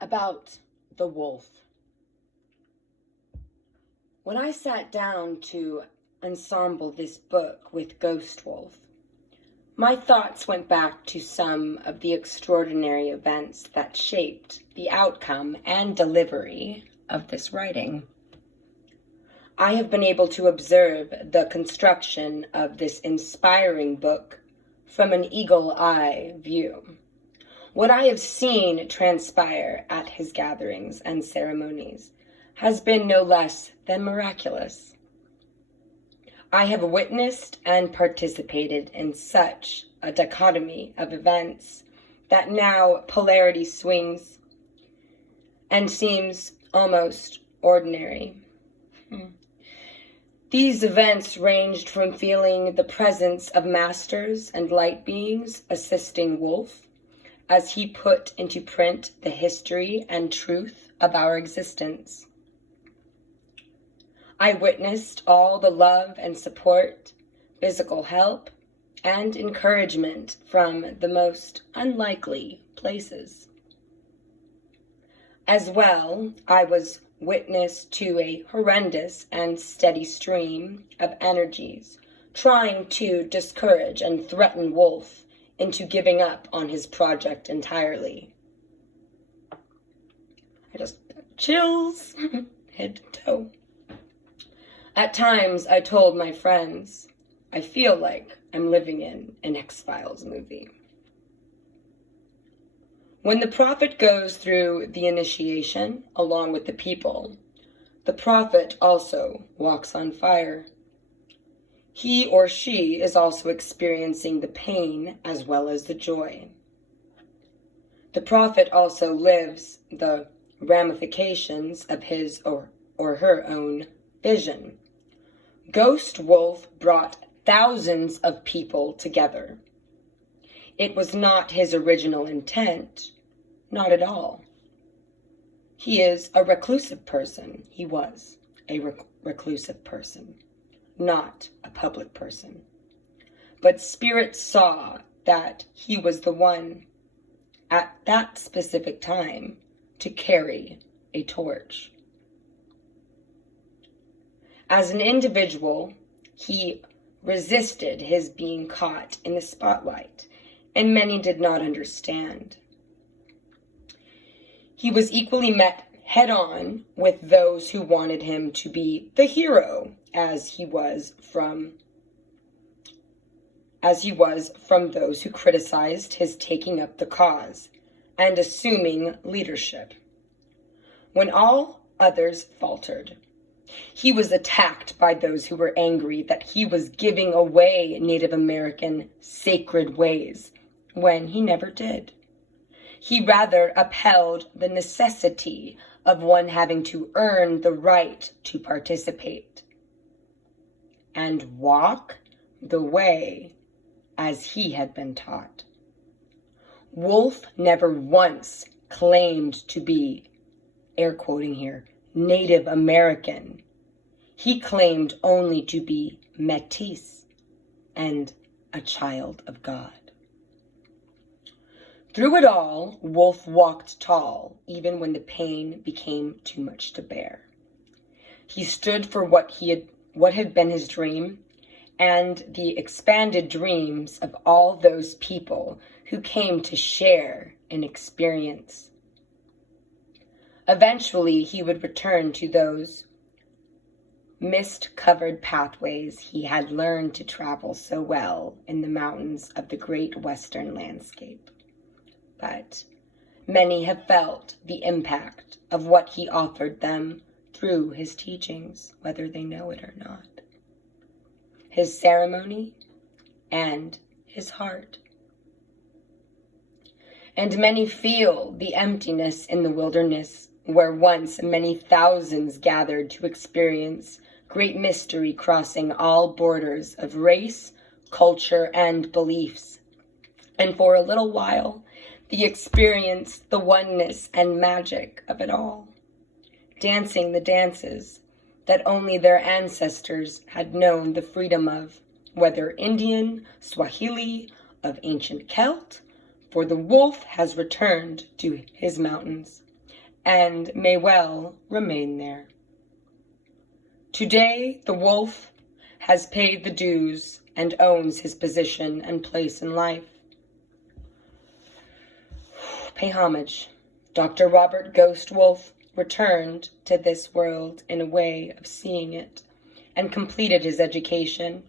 about the wolf. When I sat down to ensemble this book with Ghost Wolf, my thoughts went back to some of the extraordinary events that shaped the outcome and delivery of this writing. I have been able to observe the construction of this inspiring book from an eagle-eye view. What I have seen transpire at his gatherings and ceremonies has been no less than miraculous. I have witnessed and participated in such a dichotomy of events that now polarity swings and seems almost ordinary. These events ranged from feeling the presence of masters and light beings assisting Wolf as he put into print the history and truth of our existence. I witnessed all the love and support, physical help, and encouragement from the most unlikely places. As well, I was witness to a horrendous and steady stream of energies trying to discourage and threaten Wolf into giving up on his project entirely. I just got chills, head to toe. At times, I told my friends, I feel like I'm living in an X-Files movie. When the prophet goes through the initiation along with the people, the prophet also walks on fire. He or she is also experiencing the pain as well as the joy. The prophet also lives the ramifications of his or her own vision. Ghost Wolf brought thousands of people together. It was not his original intent, not at all. He is a reclusive person. He was a reclusive person, not a public person. But Spirit saw that he was the one at that specific time to carry a torch. As an individual, he resisted his being caught in the spotlight, and many did not understand. He was equally met head-on with those who wanted him to be the hero, as he was from those who criticized his taking up the cause and assuming leadership. When all others faltered, he was attacked by those who were angry that he was giving away Native American sacred ways when he never did. He rather upheld the necessity of one having to earn the right to participate and walk the way as he had been taught. Wolf never once claimed to be, air quoting here, Native American. He claimed only to be Métis and a child of God. Through it all, Wolf walked tall, even when the pain became too much to bear. He stood for what had been his dream, and the expanded dreams of all those people who came to share an experience. Eventually, he would return to those mist-covered pathways he had learned to travel so well in the mountains of the great western landscape. But many have felt the impact of what he offered them through his teachings, whether they know it or not. His ceremony and his heart. And many feel the emptiness in the wilderness where once many thousands gathered to experience great mystery crossing all borders of race, culture, and beliefs. And for a little while, they experienced the oneness and magic of it all, dancing the dances that only their ancestors had known the freedom of, whether Indian, Swahili, of ancient Celt, for the wolf has returned to his mountains, and may well remain there. Today, the wolf has paid the dues and owns his position and place in life. Pay homage. Dr. Robert Ghost Wolf returned to this world in a way of seeing it and completed his education,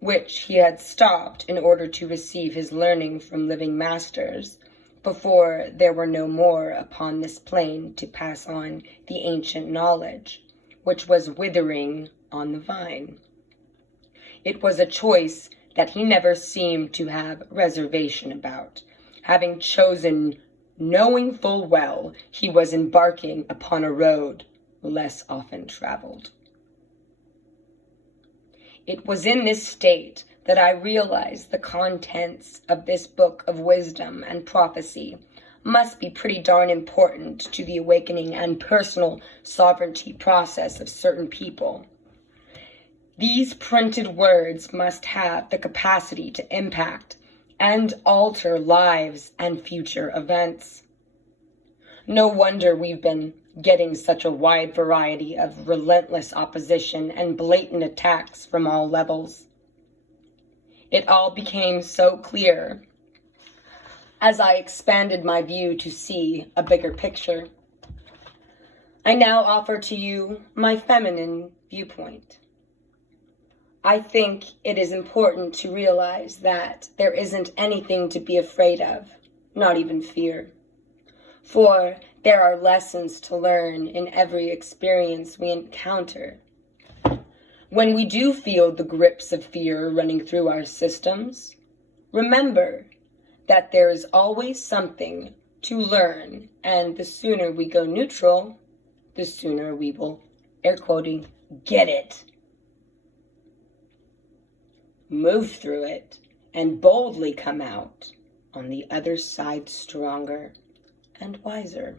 which he had stopped in order to receive his learning from living masters before there were no more upon this plane to pass on the ancient knowledge, which was withering on the vine. It was a choice that he never seemed to have reservation about, having chosen, knowing full well he was embarking upon a road less often traveled. It was in this state that I realized the contents of this book of wisdom and prophecy must be pretty darn important to the awakening and personal sovereignty process of certain people. These printed words must have the capacity to impact and alter lives and future events. No wonder we've been getting such a wide variety of relentless opposition and blatant attacks from all levels. It all became so clear as I expanded my view to see a bigger picture. I now offer to you my feminine viewpoint. I think it is important to realize that there isn't anything to be afraid of, not even fear. For there are lessons to learn in every experience we encounter. When we do feel the grips of fear running through our systems, remember that there is always something to learn, and the sooner we go neutral, the sooner we will, air quoting, get it. Move through it, and boldly come out on the other side stronger and wiser.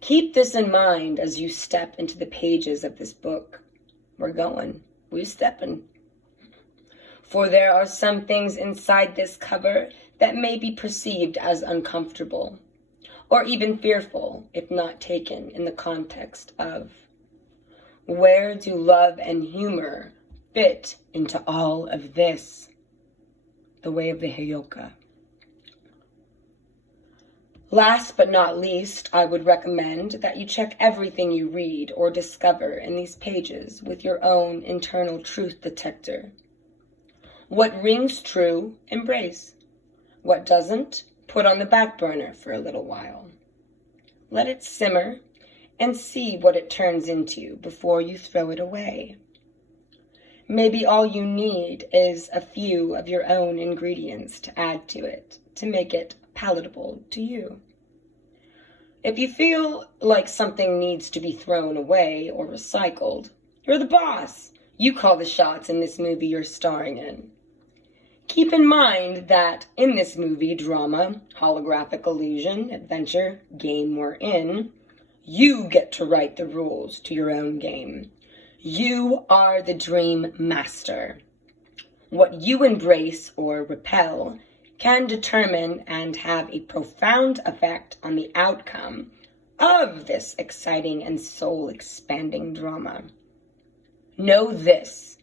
Keep this in mind as you step into the pages of this book. We're stepping. For there are some things inside this cover that may be perceived as uncomfortable, or even fearful if not taken in the context of, where do love and humor fit into all of this? The way of the Heyoka. Last but not least, I would recommend that you check everything you read or discover in these pages with your own internal truth detector. What rings true, embrace. What doesn't, put on the back burner for a little while. Let it simmer and see what it turns into before you throw it away. Maybe all you need is a few of your own ingredients to add to it, to make it palatable to you. If you feel like something needs to be thrown away or recycled, you're the boss. You call the shots in this movie you're starring in. Keep in mind that in this movie, drama, holographic illusion, adventure, game we're in, you get to write the rules to your own game. You are the dream master. What you embrace or repel can determine and have a profound effect on the outcome of this exciting and soul-expanding drama. Know this: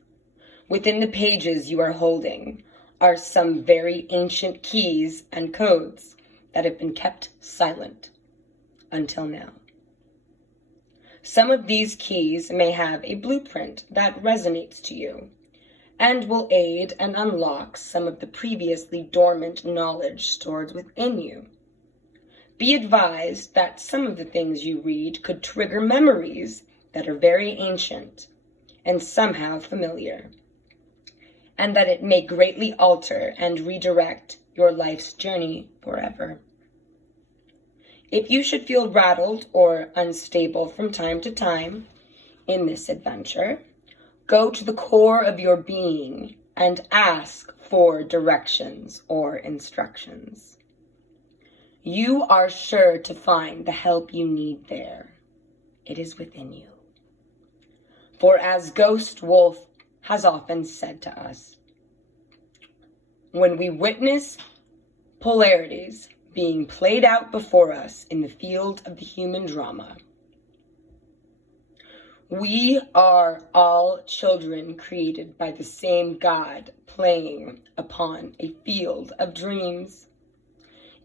within the pages you are holding are some very ancient keys and codes that have been kept silent until now. Some of these keys may have a blueprint that resonates to you and will aid and unlock some of the previously dormant knowledge stored within you. Be advised that some of the things you read could trigger memories that are very ancient and somehow familiar, and that it may greatly alter and redirect your life's journey forever. If you should feel rattled or unstable from time to time in this adventure, go to the core of your being and ask for directions or instructions. You are sure to find the help you need there. It is within you. For as Ghost Wolf has often said to us, when we witness polarities being played out before us in the field of the human drama. We are all children created by the same God, playing upon a field of dreams.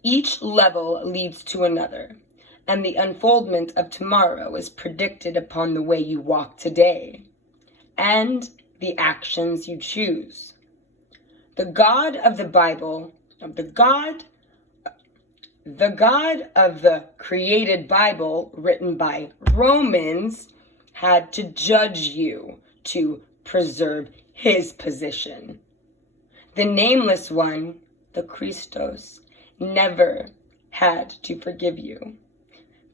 Each level leads to another, and the unfoldment of tomorrow is predicted upon the way you walk today and the actions you choose. The God of the Bible, the God of the created Bible, written by Romans, had to judge you to preserve his position. The nameless one, the Christos, never had to forgive you.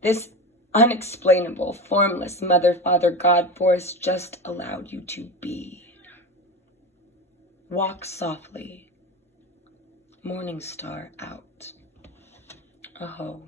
This unexplainable, formless Mother, Father, God force just allowed you to be. Walk softly. Morning star out. Aho.